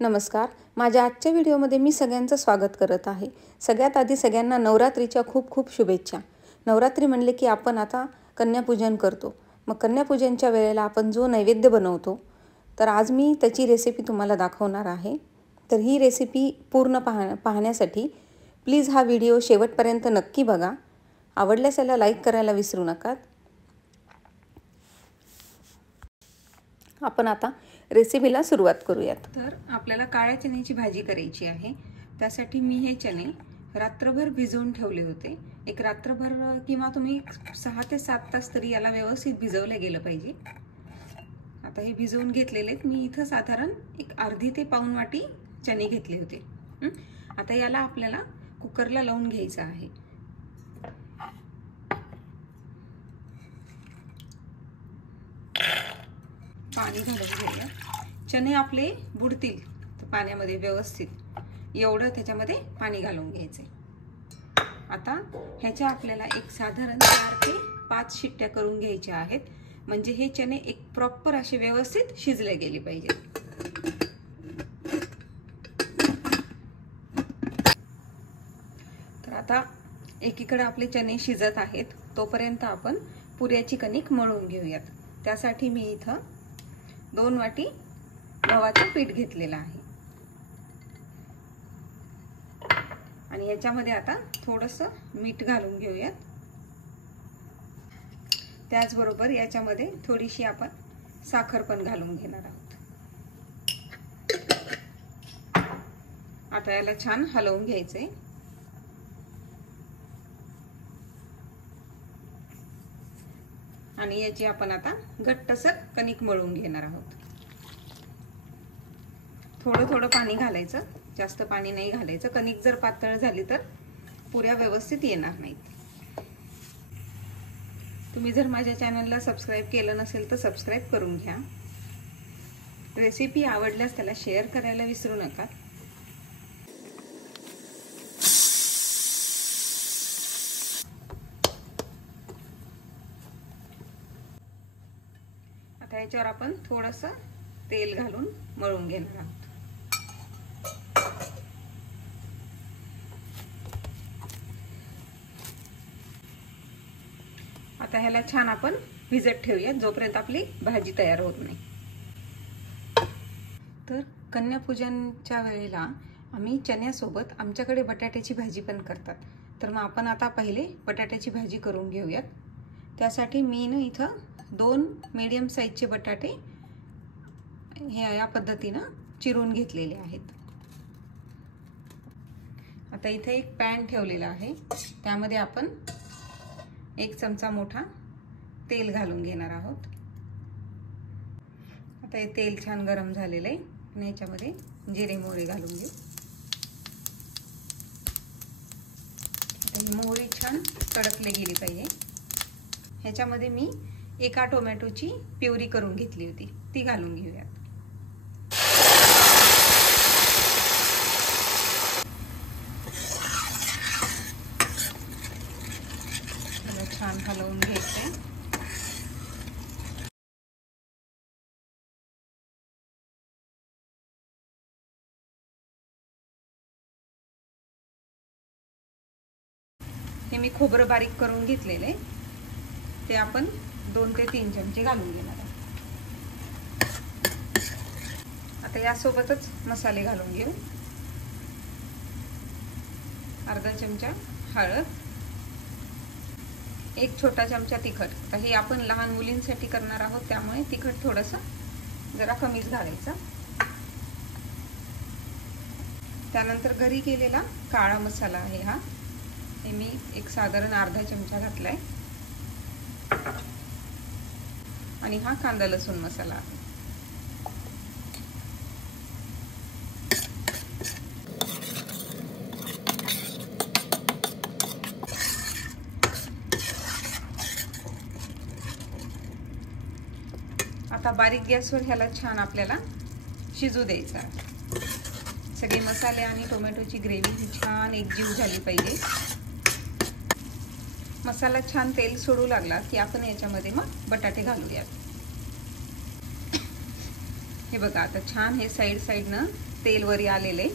नमस्कार. माझ्या आजच्या व्हिडिओमध्ये मी सगळ्यांचं स्वागत करत आहे. सगळ्यात आधी सगळ्यांना नवरात्रीच्या खूप खूप शुभेच्छा. नवरात्री म्हणले की आपण आता कन्यापूजन करतो. मग कन्यापूजनच्या वेळेला आपण जो नैवेद्य बनवतो, तर आज मी त्याची रेसिपी तुम्हाला दाखवणार आहे. तर ही रेसिपी पूर्ण पाहण्यासाठी प्लीज हा व्हिडिओ शेवटपर्यंत नक्की बघा. आवडल्यास याला लाईक करायला विसरू नका. आपण आता रेसिपीला सुरुवात करूयात. तर आपल्याला काळ्या चण्याची भाजी करायची आहे. त्यासाठी मी हे चणे रात्रभर भिजवून ठेवले होते. एक रात्रभर किंवा तुम्ही 6 ते 7 तास तरी याला व्यवस्थित भिजवलं गेलं पाहिजे. आता हे भिजवून घेतलेले मी इथं साधारण एक अर्धी ते पाऊण वाटी चणे घेतले होते. आता याला आपल्याला कुकरला लावून घ्यायचं आहे. पाणी घालून घेऊया. चणे आपले बुडतील पाण्यामध्ये व्यवस्थित, एवढं त्याच्यामध्ये पाणी घालून घ्यायचे. आता ह्याच्या आपल्याला एक साधारण 4 ते 5 शिट्ट्या करून घ्यायच्या आहेत, म्हणजे हे चणे एक प्रॉपर असे व्यवस्थित शिजले गेले पाहिजेत. तर आता एकीकडे आपले चणे शिजत आहेत, तोपर्यंत आपण पुऱ्याची कणिक मळून घेऊयात. त्यासाठी मी इथं 2 वाटी गव्हाचं पीठ घेतलेलं आहे आणि याच्यामध्ये आता थोडंसं मीठ घालून घेऊयात. त्याचबरोबर याच्यामध्ये थोडीशी आपण साखर पण घालून घेणार आहोत. आता याला छान हलवून घ्यायचंय. आणि याची आपण आता घट्टसर कणिक मळून घेणार आहोत. थोडं थोडं पाणी घालायचं, जास्त पाणी नाही घालायचं. कणिक जर पातळ झाली तर पुऱ्या व्यवस्थित येणार नाहीत. तुम्ही जर माझ्या चॅनलला सबस्क्राईब केलं नसेल तर सबस्क्राईब करून घ्या. रेसिपी आवडल्यास त्याला शेअर करायला विसरू नका. आता याच्यावर आपण थोडंसं तेल घालून मळून घेणार आहोत. आता ह्याला छान आपण भिजत ठेवूया जोपर्यंत आपली भाजी तयार होत नाही. तर कन्यापूजनच्या वेळेला आम्ही चण्यासोबत आमच्याकडे बटाट्याची भाजी पण करतात. तर मग आपण आता पहिले बटाट्याची भाजी करून घेऊयात. त्यासाठी मी ना इथं 2 मीडियम साईजचे बटाटे हे या पद्धतीनं चिरून घेतलेले आहेत. आता इथे एक पॅन ठेवलेला आहे, त्यामध्ये आपण 1 चमचा मोठा तेल घालून घेणार आहोत. आता हे तेल छान गरम झालेलं आहे आणि याच्यामध्ये जिरे मोहरी घालून घेऊ. आता ही मोहरी छान तडकली गेली पाहिजे. ह्याच्यामध्ये मी 1 टोमॅटोची प्युरी करून घेतली होती, ती घालून घेऊयात. छान हलवून घ्यायचे. हे मी खोबरं बारीक करून घेतलेले, ते आपण 2 ते 3 चमचे घालून घेणार आहोत. आता यासोबतच मसाले घालून घेऊ. अर्धा चमचा हळद, 1 छोटा चमचा तिखट. तर हे आपण लहान मुलींसाठी करणार आहोत, त्यामुळे तिखट थोडंसं जरा कमीच घालायचं. त्यानंतर घरी केलेला काळा मसाला आहे हा, हे मी एक साधारण अर्धा चमचा घातलाय. आणि हा कांदा लसूण मसाला आहे. आता बारीक गॅसवर ह्याला छान आपल्याला शिजू द्यायचं आहे. सगळे मसाले आणि टोमॅटोची ग्रेव्ही ही छान एकजीव झाली पाहिजे. मसाला छान तेल सोडू लागला की आपण याच्यामध्ये मग बटाटे घालूयात. हे बघा आता छान हे साईडनं तेल वरी आलेले.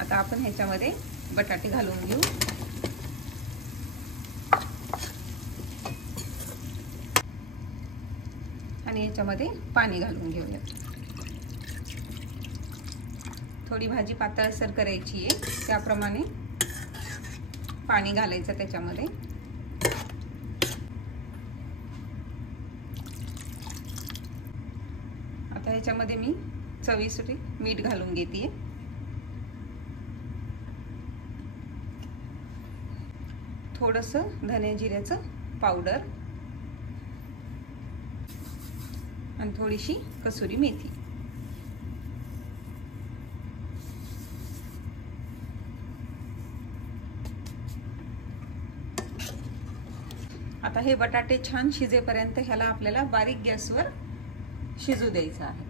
आता आपण ह्याच्यामध्ये बटाटे घालून घेऊ. आणि याच्यामध्ये पाणी घालून घेऊया. थोडी भाजी पातळसर करायची आहे, त्याप्रमाणे पाणी घालायचं त्याच्यामध्ये. आता ह्याच्यामध्ये मी चवीसाठी मीठ घालून घेते. थोडंसं धने जिऱ्याचं पावडर आणि थोडीशी कसुरी मेथी. आता हे बटाटे छान शिजेपर्यंत ह्याला आपल्याला बारीक गॅसवर शिजू द्यायचं आहे.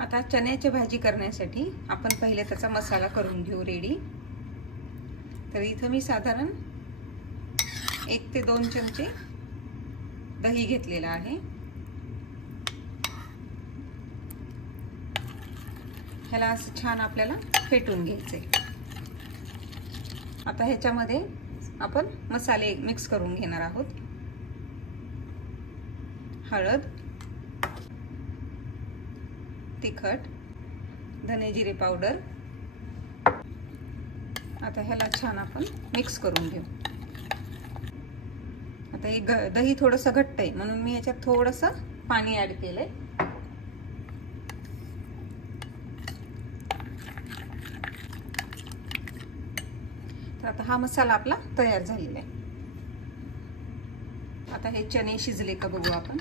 आता चण्याची भाजी करण्यासाठी आपण पहिले त्याचा मसाला करून घेऊ रेडी. तर इथं मी साधारण 1 ते 2 चमचे दही घेतलेला आहे. ह्याला असं छान आपल्याला फेटून घ्यायचंय. आता ह्याच्यामध्ये आपण मसाले मिक्स करून घेणार आहोत. हळद, तिखट, धने जिरे पावडर. आता ह्याला छान आपण मिक्स करून घेऊ. आता हे दही थोडंसं घट्ट आहे म्हणून मी ह्याच्यात थोडंसं पाणी ऍड केलंय. तर आता हा मसाला आपला तयार झालेला आहे. आता हे चणे शिजले का बघू आपण.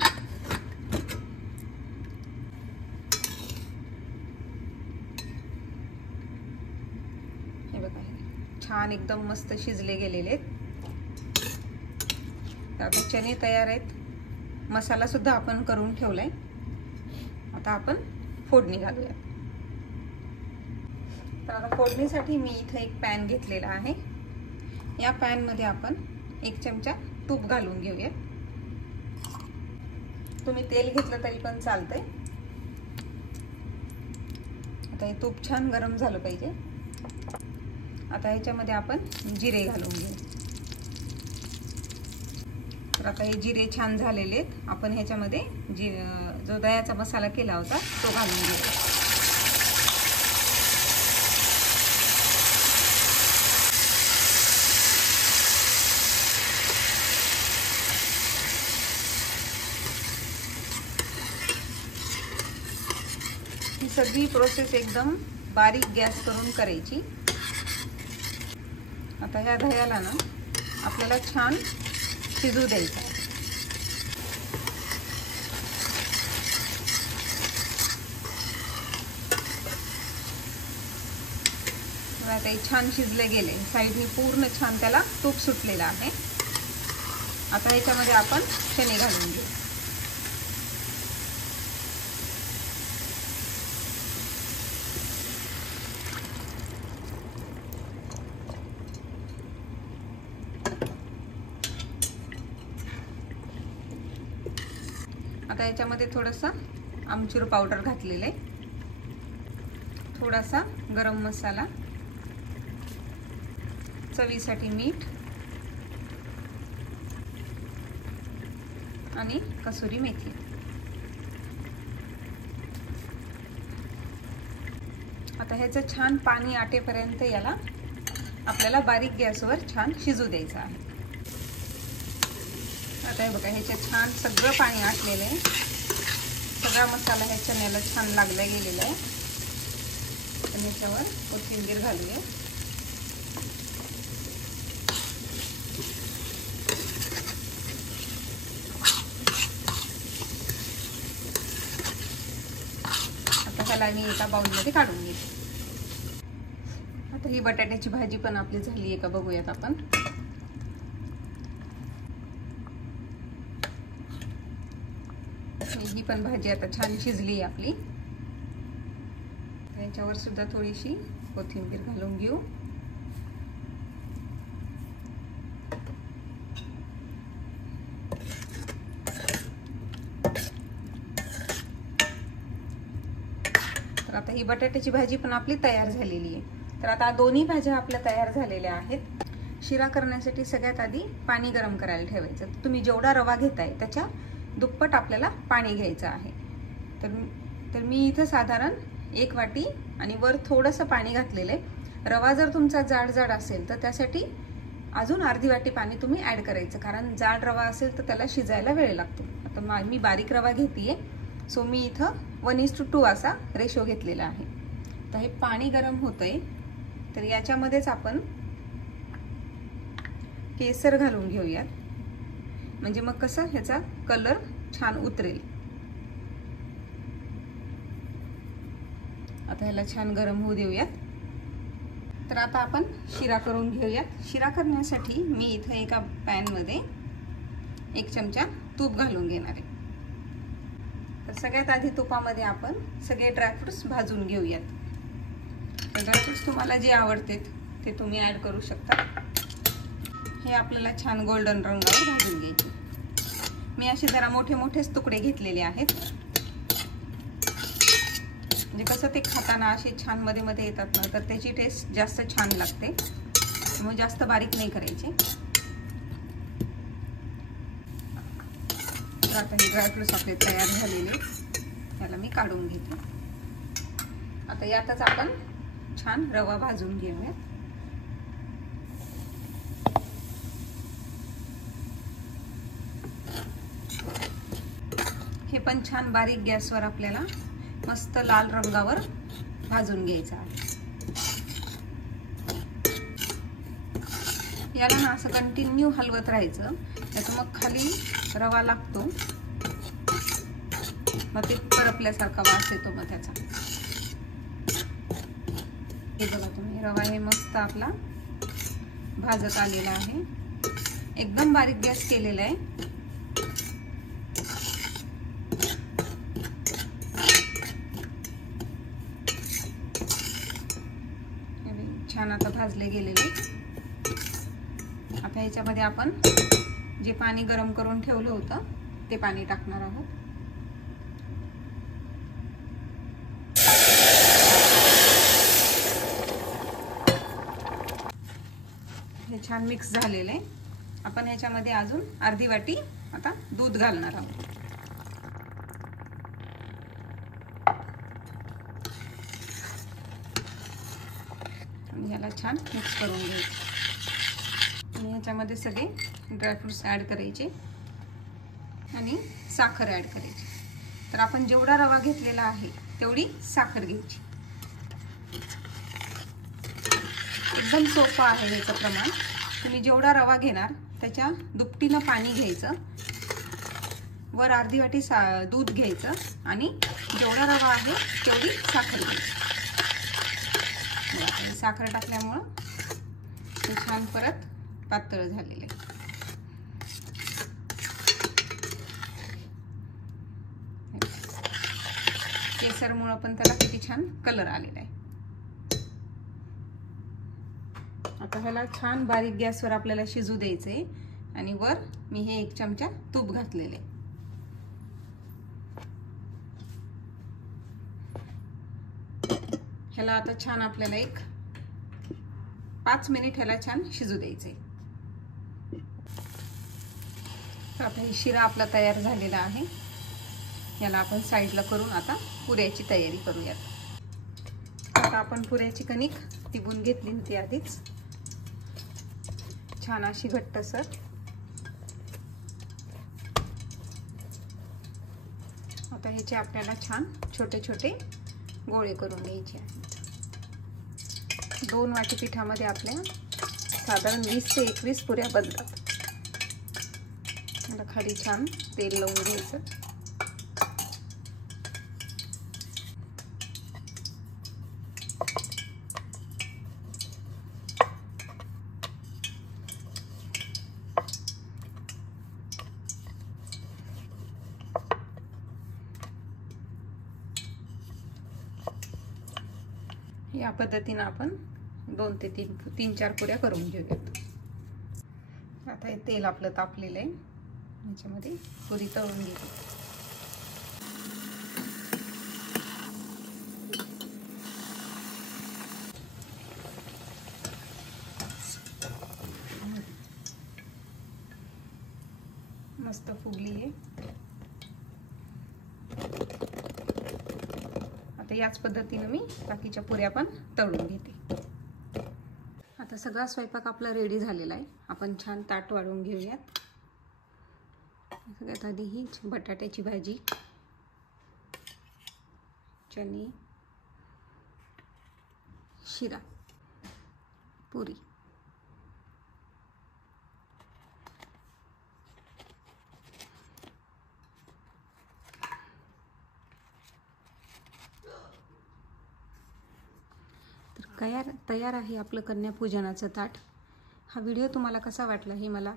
हे बघा छान एकदम मस्त शिजले गेलेले आहेत. आता चणे तयार आहेत. मसाला सुद्धा आपण करून ठेवलाय. आता आपण फोडणी घालूया. तर आता फोडणीसाठी मी इथे एक पॅन घेतलेला आहे. या पॅन मध्ये आपण 1 चमचा तूप घालून घेऊया. तुम्ही तेल घेतलं तरी पण चालतंय. आता हे तूप छान गरम झालं पाहिजे. आता ह्याच्यामध्ये आपण जिरे घालून घेऊ. तर आता हे जिरे छान झालेले आहेत. आपण ह्याच्यामध्ये जो दह्याचा मसाला केला होता तो घालून घेऊ. ही सगळी प्रोसेस एकदम बारीक गॅस करून करायची. आता ह्या दह्याला ना आपल्याला छान शिजू द्यायचं आहे. आता हे छान शिजले गेले. साईडनी पूर्ण छान त्याला तूप सुटलेलं आहे. आता ह्याच्यामध्ये आपण चणे घालून घेऊ. आता याच्यामध्ये थोडासा आमचूर पावडर घातलेला आहे. थोडासा गरम मसाला, चवीसाठी मीठ आणि कसुरी मेथी. आता ह्याचं छान पाणी आटेपर्यंत याला आपल्याला बारीक गॅसवर छान शिजू द्यायचं आहे. आता हे बघा ह्याच्यात छान सगळं पाणी आटलेलं आहे. सगळा मसाला ह्या चण्याला छान लागला गेलेला आहे. आणि याच्यावर कोथिंबीर घालूया. आता ह्याला मी एका बाउलमध्ये काढून घेते. आता ही बटाट्याची भाजी पण आपली झाली आहे का बघूयात आपण. ही पण भाजी आता छान शिजली आपली. याच्यावर सुद्धा थोडीशी कोथिंबीर घालून घेऊ. तर आता ही बटाट्याची भाजी पण आपली तयार झालेली आहे। तर आता दोन्ही भाज्या आपल्या तयार झालेल्या आहेत। शिरा करण्यासाठी सगळ्यात आधी पाणी गरम करायला ठेवायचं। तुम्ही जेवढा रवा घेताय त्याच्या दुप्पट आपल्याला पाणी घ्यायचं आहे। तर मी इथं साधारण 1 वाटी आणि वर थोडंसं पाणी घातलेलं आहे। रवा जर तुमचा जाड असेल तर त्यासाठी अजून अर्धी वाटी पाणी तुम्ही ऍड करायचं, कारण जाड रवा असेल तर त्याला शिजायला वेळ लागतो। आता मी बारीक रवा घेतेय, सो मी इथं 1:2 असा रेशो घेतलेला आहे। तर हे पाणी गरम होतंय, तर याच्यामध्येच आपण केसर घालून घेऊयात, म्हणजे मग कसं ह्याचा कलर छान उतरेल। आता ह्याला छान गरम होऊ देऊयात। तर आता आपण शिरा करून घेऊयात। शिरा करण्यासाठी मी इथे एका पॅन मध्ये 1 चमचा तूप घालून घेणार आहे। तर सगळ्यात आधी तुपामध्ये आपण सगळे ड्रायफ्रुट्स भाजून घेऊयात। तर ड्रायफ्रुट्स तुम्हाला जे आवडतात ते तुम्ही ऍड करू शकता। हे आपल्याला छान गोल्डन रंगावर भाजून घ्यायचे। मी असे जरा मोठेच तुकडे घेतलेले आहेत, म्हणजे कसं ते खाताना असे छान मध्ये येतात ना, तर त्याची टेस्ट जास्त छान लागते। त्यामुळे जास्त बारीक नाही करायचे। तर आता हे ड्रायफ्रुट्स आपले तयार झालेले, त्याला मी काढून घेते। आता यातच आपण छान रवा भाजून घेऊया। हे पण छान बारीक गॅसवर आपल्याला मस्त लाल रंगावर भाजून घ्यायचं आहे। याला ना असं कंटिन्यू हलवत राहायचं, नाहीतर मग खाली रवा लागतो, मग ते करपल्यासारखा वास येतो मग त्याचा। हे बघा तुम्ही, रवा हे मस्त आपला भाजत आलेला आहे। एकदम बारीक गॅस केलेला आहे। छान आता भाजले गेलेले। आता ह्याच्यामध्ये आपण जे पाणी गरम करून ठेवलं होतं ते पाणी टाकणार आहोत। हे छान मिक्स झालेलं आहे। आपण ह्याच्यामध्ये अजून अर्धी वाटी आता दूध घालणार आहोत। याला छान मिक्स करून घ्यायचं आणि ह्याच्यामध्ये सगळे ड्रायफ्रुट्स ऍड करायचे आणि साखर ऍड करायची। तर आपण जेवढा रवा घेतलेला आहे तेवढी साखर घ्यायची। एकदम सोपं आहे याचं प्रमाण। तुम्ही जेवढा रवा घेणार त्याच्या दुपटीनं पाणी घ्यायचं, वर अर्धी वाटी दूध घ्यायचं आणि जेवढा रवा आहे तेवढी साखर घ्यायची। साखर टाकल्यामुळं ते छान परत पातळ झालेले। केसरमुळं पण त्याला किती छान कलर आलेला आहे। आता ह्याला छान बारीक गॅसवर आपल्याला शिजू द्यायचंय आणि वर मी हे 1 चमचा तूप घातलेले। ह्याला आता छान आपल्याला 5 मिनिट ह्याला छान शिजू द्यायचंय। तर आता ही शिरा आपला तयार झालेला आहे। याला आपण साईडला करून आता पुऱ्याची तयारी करूयात। आता आपण पुऱ्याची कणिक तिबून घेतली होती आधीच, छान अशी घट्टसर। आता ह्याचे आपल्याला छान छोटे गोळे करून घ्यायचे आहेत। 2 वाटी पिठामध्ये आपल्या साधारण 20 ते 21 पुऱ्या बनतात। आता खाली छान तेल लावून घ्यायचं। या पद्धतीने आपण 2 ते 3-4 पुऱ्या करून घेऊयात। आता हे तेल आपलं तापलेलं आहे, याच्यामध्ये पुरी तळून घेऊ। मस्त फुगली आहे. आता याच पद्धतीने मी बाकीच्या पुऱ्या पण तळून घेते. आता सगळा स्वयंपाक आपला रेडी झालेला आहे. आपण छान ताट वाढवून घेऊयात. सगळ्यात आधी ही बटाट्याची भाजी, चणे, शिरा, पुरी, तयार आहे आपलं कन्यापूजनाचं ताट. हा व्हिडिओ तुम्हाला कसा वाटला हे मला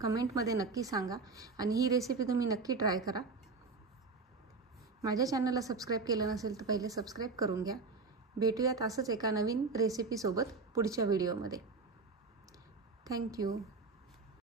कमेंटमध्ये नक्की सांगा आणि ही रेसिपी तुम्ही नक्की ट्राय करा. माझ्या चॅनलला सबस्क्राईब केलं नसेल तर पहिले सबस्क्राईब करून घ्या. भेटूयात असंच एका नवीन रेसिपीसोबत पुढच्या व्हिडिओमध्ये. थँक्यू.